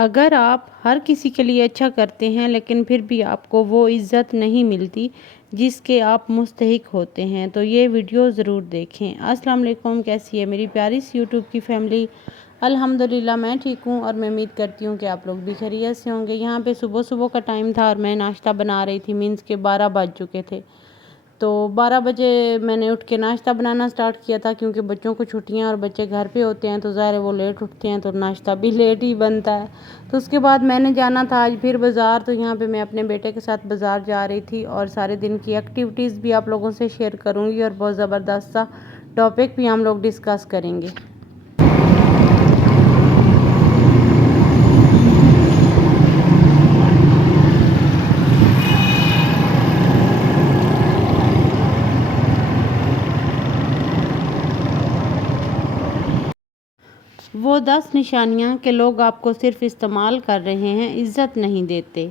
اگر آپ ہر کسی کے لیے اچھا کرتے ہیں لیکن پھر بھی آپ کو وہ عزت نہیں ملتی جس کے آپ مستحق ہوتے ہیں تو یہ ویڈیو ضرور دیکھیں۔ السلام علیکم، کیسی ہے میری پیاری سی یوٹیوب کی فیملی؟ الحمدللہ میں ٹھیک ہوں اور میں امید کرتی ہوں کہ آپ لوگ بھی خیریت سے ہوں گے۔ یہاں پہ صبح کا ٹائم تھا اور میں ناشتہ بنا رہی تھی، مینس کے 12 بج چکے تھے۔ تو 12 بجے میں نے اٹھ کے ناشتہ بنانا سٹارٹ کیا تھا، کیونکہ بچوں کو چھٹیاں اور بچے گھر پہ ہوتے ہیں تو ظاہر ہے وہ لیٹ اٹھتے ہیں تو ناشتہ بھی لیٹ ہی بنتا ہے۔ تو اس کے بعد میں نے جانا تھا آج پھر بازار، تو یہاں پہ میں اپنے بیٹے کے ساتھ بازار جا رہی تھی اور سارے دن کی ایکٹیویٹیز بھی آپ لوگوں سے شیئر کروں گی اور بہت زبردست سا ٹاپک بھی ہم لوگ ڈسکس کریں گے۔ وہ 10 نشانیاں کہ لوگ آپ کو صرف استعمال کر رہے ہیں، عزت نہیں دیتے۔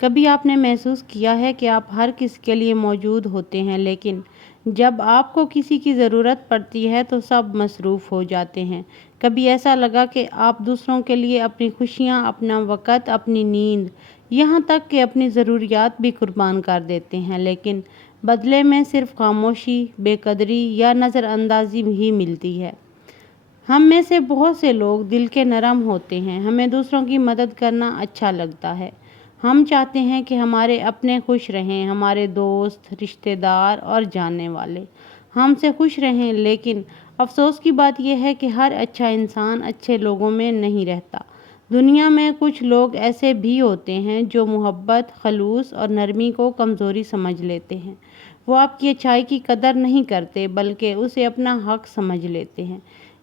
کبھی آپ نے محسوس کیا ہے کہ آپ ہر کسی کے لیے موجود ہوتے ہیں لیکن جب آپ کو کسی کی ضرورت پڑتی ہے تو سب مصروف ہو جاتے ہیں؟ کبھی ایسا لگا کہ آپ دوسروں کے لیے اپنی خوشیاں، اپنا وقت، اپنی نیند، یہاں تک کہ اپنی ضروریات بھی قربان کر دیتے ہیں، لیکن بدلے میں صرف خاموشی، بے قدری یا نظر اندازی ہی ملتی ہے؟ ہم میں سے بہت سے لوگ دل کے نرم ہوتے ہیں، ہمیں دوسروں کی مدد کرنا اچھا لگتا ہے۔ ہم چاہتے ہیں کہ ہمارے اپنے خوش رہیں، ہمارے دوست، رشتہ دار اور جاننے والے ہم سے خوش رہیں، لیکن افسوس کی بات یہ ہے کہ ہر اچھا انسان اچھے لوگوں میں نہیں رہتا۔ دنیا میں کچھ لوگ ایسے بھی ہوتے ہیں جو محبت، خلوص اور نرمی کو کمزوری سمجھ لیتے ہیں۔ وہ آپ کی اچھائی کی قدر نہیں کرتے بلکہ اسے اپنا حق سمجھ لیتے ہیں۔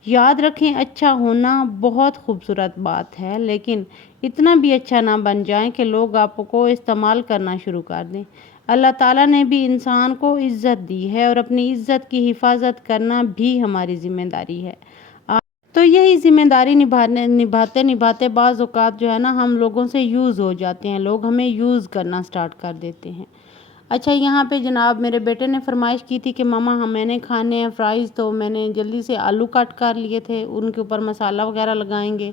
یاد رکھیں، اچھا ہونا بہت خوبصورت بات ہے، لیکن اتنا بھی اچھا نہ بن جائیں کہ لوگ آپ کو استعمال کرنا شروع کر دیں۔ اللہ تعالیٰ نے بھی انسان کو عزت دی ہے اور اپنی عزت کی حفاظت کرنا بھی ہماری ذمہ داری ہے۔ تو یہی ذمہ داری نبھاتے بعض اوقات جو ہے نا، ہم لوگوں سے یوز ہو جاتے ہیں، لوگ ہمیں یوز کرنا سٹارٹ کر دیتے ہیں۔ اچھا، یہاں پہ جناب میرے بیٹے نے فرمائش کی تھی کہ ماما میں نے کھانے ہیں فرائز، تو میں نے جلدی سے آلو کٹ کر لیے تھے، ان کے اوپر مسالہ وغیرہ لگائیں گے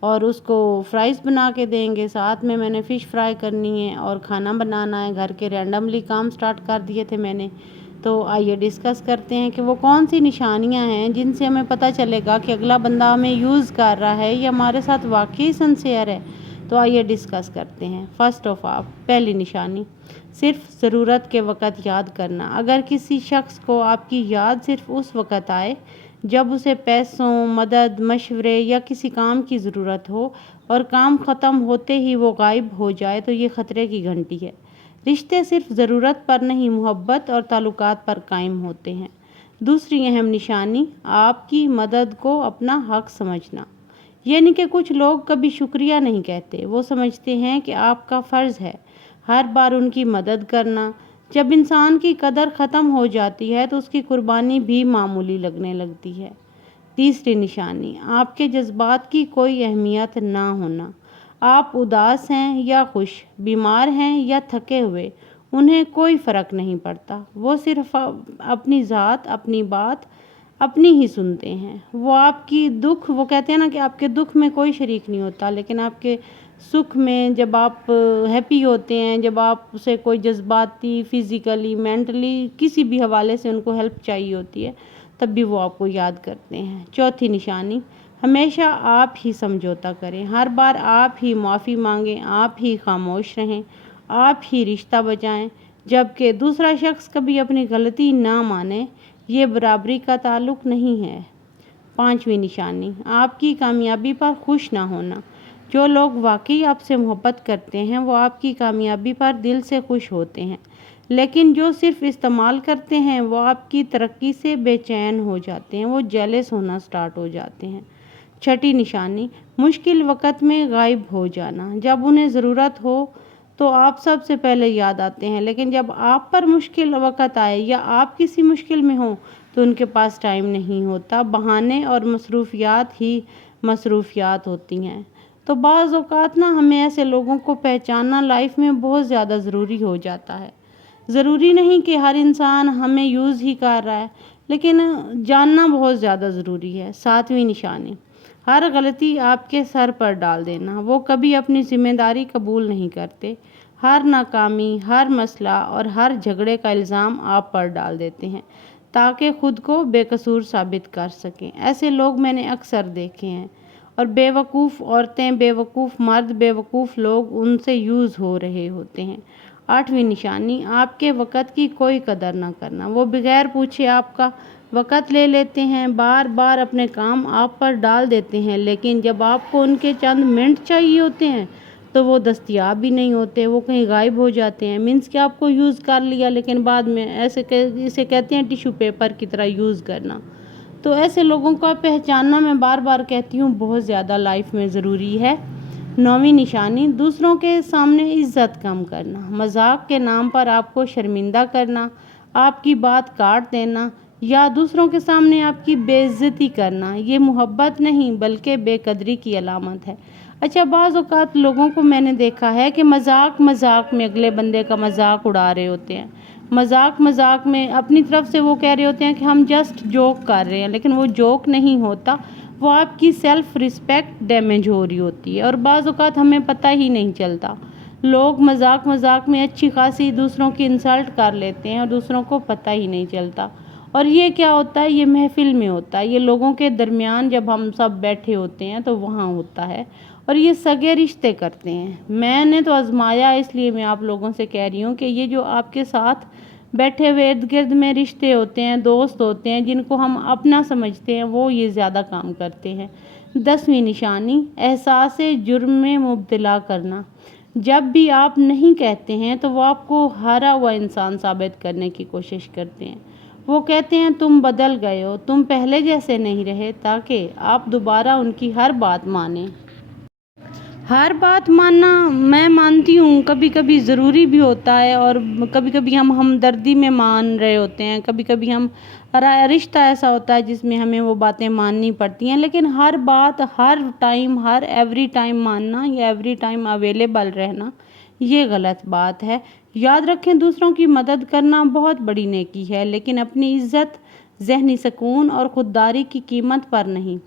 اور اس کو فرائز بنا کے دیں گے۔ ساتھ میں نے فش فرائی کرنی ہے اور کھانا بنانا ہے، گھر کے رینڈملی کام سٹارٹ کر دیے تھے میں نے۔ تو آئیے ڈسکس کرتے ہیں کہ وہ کون سی نشانیاں ہیں جن سے ہمیں پتہ چلے گا کہ اگلا بندہ ہمیں یوز کر رہا ہے یا ہمارے ساتھ واقعی سنسیئر ہے۔ تو آئیے ڈسکس کرتے ہیں۔ فرسٹ آف آل، پہلی نشانی، صرف ضرورت کے وقت یاد کرنا۔ اگر کسی شخص کو آپ کی یاد صرف اس وقت آئے جب اسے پیسوں، مدد، مشورے یا کسی کام کی ضرورت ہو اور کام ختم ہوتے ہی وہ غائب ہو جائے تو یہ خطرے کی گھنٹی ہے۔ رشتے صرف ضرورت پر نہیں، محبت اور تعلقات پر قائم ہوتے ہیں۔ دوسری اہم نشانی، آپ کی مدد کو اپنا حق سمجھنا۔ یعنی کہ کچھ لوگ کبھی شکریہ نہیں کہتے، وہ سمجھتے ہیں کہ آپ کا فرض ہے ہر بار ان کی مدد کرنا۔ جب انسان کی قدر ختم ہو جاتی ہے تو اس کی قربانی بھی معمولی لگنے لگتی ہے۔ تیسری نشانی، آپ کے جذبات کی کوئی اہمیت نہ ہونا۔ آپ اداس ہیں یا خوش، بیمار ہیں یا تھکے ہوئے، انہیں کوئی فرق نہیں پڑتا۔ وہ صرف اپنی ذات، اپنی بات، اپنی ہی سنتے ہیں۔ وہ کہتے ہیں نا کہ آپ کے دکھ میں کوئی شریک نہیں ہوتا، لیکن آپ کے سکھ میں، جب آپ ہیپی ہوتے ہیں، جب آپ سے کوئی جذباتی، فزیکلی، مینٹلی کسی بھی حوالے سے ان کو ہیلپ چاہیے ہوتی ہے، تب بھی وہ آپ کو یاد کرتے ہیں۔ چوتھی نشانی، ہمیشہ آپ ہی سمجھوتا کریں، ہر بار آپ ہی معافی مانگیں، آپ ہی خاموش رہیں، آپ ہی رشتہ بچائیں جبکہ دوسرا شخص کبھی اپنی غلطی نہ مانے۔ یہ برابری کا تعلق نہیں ہے۔ پانچویں نشانی، آپ کی کامیابی پر خوش نہ ہونا۔ جو لوگ واقعی آپ سے محبت کرتے ہیں وہ آپ کی کامیابی پر دل سے خوش ہوتے ہیں، لیکن جو صرف استعمال کرتے ہیں وہ آپ کی ترقی سے بے چین ہو جاتے ہیں، وہ جیلس ہونا سٹارٹ ہو جاتے ہیں۔ چھٹی نشانی، مشکل وقت میں غائب ہو جانا۔ جب انہیں ضرورت ہو تو آپ سب سے پہلے یاد آتے ہیں، لیکن جب آپ پر مشکل وقت آئے یا آپ کسی مشکل میں ہوں تو ان کے پاس ٹائم نہیں ہوتا، بہانے اور مصروفیات ہی مصروفیات ہوتی ہیں۔ تو بعض اوقات ہمیں ایسے لوگوں کو پہچاننا لائف میں بہت زیادہ ضروری ہو جاتا ہے۔ ضروری نہیں کہ ہر انسان ہمیں یوز ہی کر رہا ہے، لیکن جاننا بہت زیادہ ضروری ہے۔ ساتویں نشانی، ہر غلطی آپ کے سر پر ڈال دینا۔ وہ کبھی اپنی ذمہ داری قبول نہیں کرتے۔ ہر ناکامی، ہر مسئلہ اور ہر جھگڑے کا الزام آپ پر ڈال دیتے ہیں تاکہ خود کو بے قصور ثابت کر سکیں۔ ایسے لوگ میں نے اکثر دیکھے ہیں، اور بے وقوف عورتیں، بے وقوف مرد، بے وقوف لوگ ان سے یوز ہو رہے ہوتے ہیں۔ 8ویں نشانی، آپ کے وقت کی کوئی قدر نہ کرنا۔ وہ بغیر پوچھے آپ کا وقت لے لیتے ہیں، بار بار اپنے کام آپ پر ڈال دیتے ہیں، لیکن جب آپ کو ان کے چند منٹ چاہیے ہوتے ہیں تو وہ دستیاب ہی نہیں ہوتے، وہ کہیں غائب ہو جاتے ہیں۔ مینس کہ آپ کو یوز کر لیا لیکن بعد میں اسے کہتے ہیں ٹیشو پیپر کی طرح یوز کرنا۔ تو ایسے لوگوں کا پہچاننا، میں بار بار کہتی ہوں، بہت زیادہ لائف میں ضروری ہے۔ 9ویں نشانی، دوسروں کے سامنے عزت کم کرنا۔ مذاق کے نام پر آپ کو شرمندہ کرنا، آپ کی بات کاٹ دینا یا دوسروں کے سامنے آپ کی بے عزتی کرنا، یہ محبت نہیں بلکہ بے قدری کی علامت ہے۔ اچھا، بعض اوقات لوگوں کو میں نے دیکھا ہے کہ مذاق میں اگلے بندے کا مذاق اڑا رہے ہوتے ہیں۔ مذاق میں اپنی طرف سے وہ کہہ رہے ہوتے ہیں کہ ہم جسٹ جوک کر رہے ہیں، لیکن وہ جوک نہیں ہوتا، وہ آپ کی سیلف ریسپیکٹ ڈیمیج ہو رہی ہوتی ہے، اور بعض اوقات ہمیں پتہ ہی نہیں چلتا۔ لوگ مذاق میں اچھی خاصی دوسروں کی انسلٹ کر لیتے ہیں اور دوسروں کو پتہ ہی نہیں چلتا۔ اور یہ کیا ہوتا ہے؟ یہ محفل میں ہوتا ہے، یہ لوگوں کے درمیان جب ہم سب بیٹھے ہوتے ہیں تو وہاں ہوتا ہے، اور یہ سگے رشتے کرتے ہیں۔ میں نے تو آزمایا، اس لیے میں آپ لوگوں سے کہہ رہی ہوں کہ یہ جو آپ کے ساتھ بیٹھے ہوئے ارد گرد میں رشتے ہوتے ہیں، دوست ہوتے ہیں، جن کو ہم اپنا سمجھتے ہیں، وہ یہ زیادہ کام کرتے ہیں۔ 10ویں نشانی، احساس جرم میں مبتلا کرنا۔ جب بھی آپ نہیں کہتے ہیں تو وہ آپ کو ہارا ہوا انسان ثابت کرنے کی کوشش کرتے ہیں۔ وہ کہتے ہیں تم بدل گئے ہو، تم پہلے جیسے نہیں رہے، تاکہ آپ دوبارہ ان کی ہر بات مانیں۔ ہر بات ماننا، میں مانتی ہوں، کبھی کبھی ضروری بھی ہوتا ہے، اور کبھی کبھی ہم ہمدردی میں مان رہے ہوتے ہیں، کبھی کبھی رشتہ ایسا ہوتا ہے جس میں ہمیں وہ باتیں ماننی پڑتی ہیں، لیکن ہر بات ہر ٹائم، ایوری ٹائم ماننا یا ایوری ٹائم اویلیبل رہنا، یہ غلط بات ہے۔ یاد رکھیں، دوسروں کی مدد کرنا بہت بڑی نیکی ہے، لیکن اپنی عزت، ذہنی سکون اور خودداری کی قیمت پر نہیں۔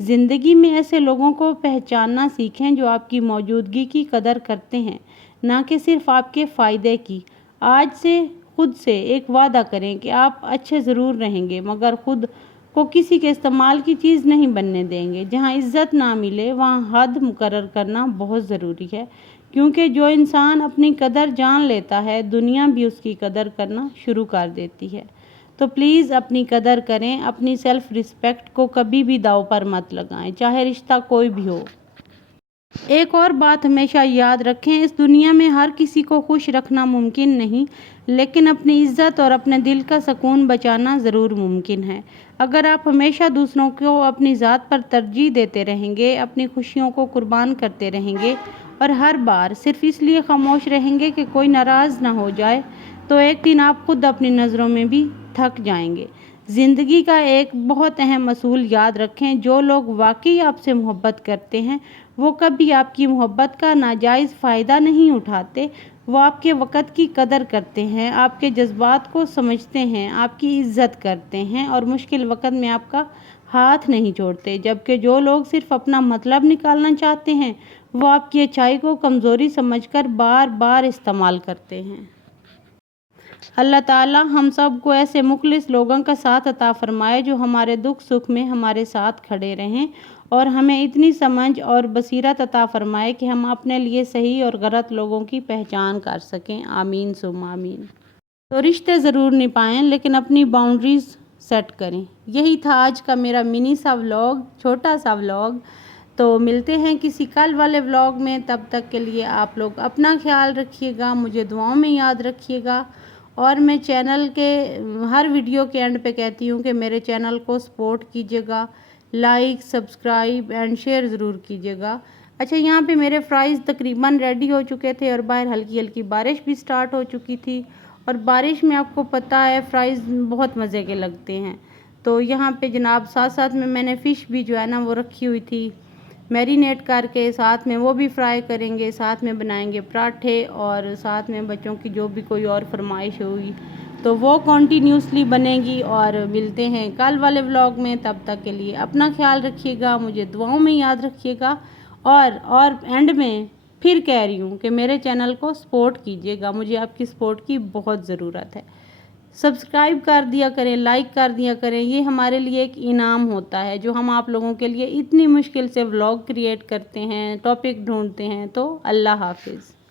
زندگی میں ایسے لوگوں کو پہچاننا سیکھیں جو آپ کی موجودگی کی قدر کرتے ہیں، نہ کہ صرف آپ کے فائدے کی۔ آج سے خود سے ایک وعدہ کریں کہ آپ اچھے ضرور رہیں گے، مگر خود کو کسی کے استعمال کی چیز نہیں بننے دیں گے۔ جہاں عزت نہ ملے وہاں حد مقرر کرنا بہت ضروری ہے، کیونکہ جو انسان اپنی قدر جان لیتا ہے، دنیا بھی اس کی قدر کرنا شروع کر دیتی ہے۔ تو پلیز اپنی قدر کریں، اپنی سیلف رسپیکٹ کو کبھی بھی داؤ پر مت لگائیں، چاہے رشتہ کوئی بھی ہو۔ ایک اور بات ہمیشہ یاد رکھیں، اس دنیا میں ہر کسی کو خوش رکھنا ممکن نہیں، لیکن اپنی عزت اور اپنے دل کا سکون بچانا ضرور ممکن ہے۔ اگر آپ ہمیشہ دوسروں کو اپنی ذات پر ترجیح دیتے رہیں گے، اپنی خوشیوں کو قربان کرتے رہیں گے اور ہر بار صرف اس لیے خاموش رہیں گے کہ کوئی ناراض نہ ہو جائے، تو ایک دن آپ خود اپنی نظروں میں بھی تھک جائیں گے۔ زندگی کا ایک بہت اہم اصول یاد رکھیں، جو لوگ واقعی آپ سے محبت کرتے ہیں وہ کبھی آپ کی محبت کا ناجائز فائدہ نہیں اٹھاتے۔ وہ آپ کے وقت کی قدر کرتے ہیں، آپ کے جذبات کو سمجھتے ہیں، آپ کی عزت کرتے ہیں اور مشکل وقت میں آپ کا ہاتھ نہیں چھوڑتے، جبکہ جو لوگ صرف اپنا مطلب نکالنا چاہتے ہیں وہ آپ کی اچھائی کو کمزوری سمجھ کر بار بار استعمال کرتے ہیں۔ اللہ تعالیٰ ہم سب کو ایسے مخلص لوگوں کا ساتھ عطا فرمائے جو ہمارے دکھ سکھ میں ہمارے ساتھ کھڑے رہیں، اور ہمیں اتنی سمجھ اور بصیرت عطا فرمائے کہ ہم اپنے لیے صحیح اور غلط لوگوں کی پہچان کر سکیں۔ آمین ثم آمین۔ تو رشتے ضرور نبھائیں، لیکن اپنی باؤنڈریز سیٹ کریں۔ یہی تھا آج کا میرا منی سا ولاگ، چھوٹا سا ولاگ۔ تو ملتے ہیں کسی کل والے ولاگ میں، تب تک کے لیے آپ لوگ اپنا خیال رکھیے گا، مجھے دعاؤں میں یاد رکھیے گا، اور میں چینل کے ہر ویڈیو کے اینڈ پہ کہتی ہوں کہ میرے چینل کو سپورٹ کیجیے گا، لائک، سبسکرائب اینڈ شیئر ضرور کیجیے گا۔ اچھا، یہاں پہ میرے فرائز تقریباً ریڈی ہو چکے تھے اور باہر ہلکی ہلکی بارش بھی سٹارٹ ہو چکی تھی، اور بارش میں آپ کو پتہ ہے فرائز بہت مزے کے لگتے ہیں۔ تو یہاں پہ جناب ساتھ ساتھ میں نے فش بھی جو ہے نا وہ رکھی ہوئی تھی میرینیٹ کر کے، ساتھ میں وہ بھی فرائی کریں گے، ساتھ میں بنائیں گے پراٹھے، اور ساتھ میں بچوں کی جو بھی کوئی اور فرمائش ہوئی تو وہ کنٹینیوسلی بنے گی، اور ملتے ہیں کل والے ولاگ میں۔ تب تک کے لیے اپنا خیال رکھیے گا، مجھے دعاؤں میں یاد رکھیے گا، اور اینڈ میں پھر کہہ رہی ہوں کہ میرے چینل کو سپورٹ کیجیے گا، مجھے آپ کی سپورٹ کی بہت ضرورت ہے۔ سبسکرائب کر دیا کریں، لائک کر دیا کریں، یہ ہمارے لیے ایک انعام ہوتا ہے جو ہم آپ لوگوں کے لیے اتنی مشکل سے ولاگ کریٹ کرتے ہیں، ٹاپک ڈھونڈتے ہیں۔ تو اللہ حافظ۔